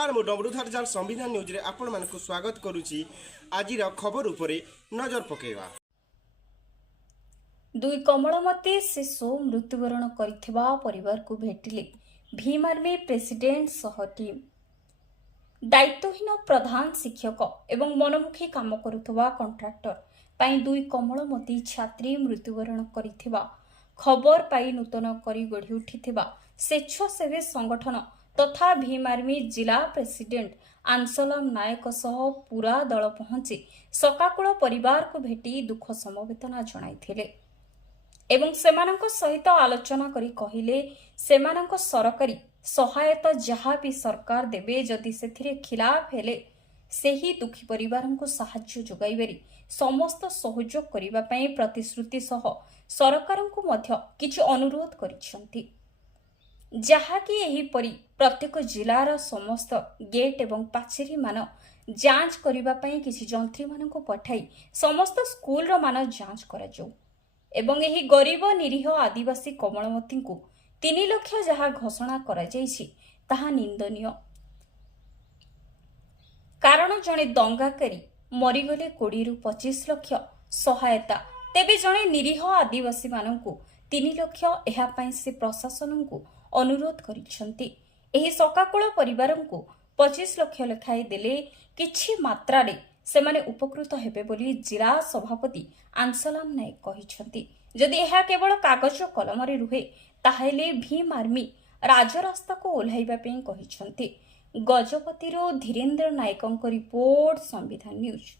नमस्कार मु डमरुधर जार संविधान न्यूज रे आपण मानकु स्वागत करूची। आजिर खबर उपरे नजर पकेवा। दुई कमलमती शिशु मृत्युवरण करिथिबा परिवार को भेटिले भीम आर्मी प्रेसिडेंट सह टीम। दायित्वहीन प्रधान शिक्षक एवं मनमुखी काम करुथबा कंट्राक्टर पाई दुई कमलमती छात्री मृत्युवरण करिथिबा खबर पाई नूतन करी गढ़ी उठिथिबा स्वेच्छासेवी संगठन तथा भीम आर्मी जिला प्रेसिडेंट आंसलाम नायक सह पूरा दल पहुंची सकाकुल परिवार को भेटी दुख समवेदना जणाइथिले एवं सेमानंक सहित आलोचना करी कहिले सेमानंक सरकारी सहायता जहाँ भी सरकार देबे जदि सेथिरे खिलाफ हेले सेही दुखी परिवारंक सहाय्य जोगाइबेरी समस्त सहयोग करिबा पई प्रतिश्रुति सह सरकारंक मध्य किछि अनुरोध करिसेंती जहाँकि एही परी प्रत्येक जिलार समस्त गेट एवं पाचेरी मान जांच करिबा पई किछि जंत्री मानक पठाई समस्त स्कूल रो मान जांच करा जाऊ एवं एही गरीब निरीह आदिवासी कमलमती को 3 लाख जहा घोषणा करा जायछि ताहा निंदनीय। कारण जणे दंगाकारी मरीगले 20 रु 25 लाख सहायता तेबे जणे निरीह आदिवासी मानकु 3 लाख एहा पई से प्रशासन को अनुरोध करिसेंती। एही सकाकुल परिवारंकु 25 लाख लेखाई देले किछि मात्रा रे सेमाने उपकृत हेबे बोली जिला सभापति आंसलाम नायक कहिसेंती। जदि एहा केवल कागज कलम रे रुहे ताहेले भीम आर्मी राजरास्ता को ओल्हाइबा पई कहिसेंती। गजपति रो धीरेन्द्र नायकंक रिपोर्ट संविधान न्यूज।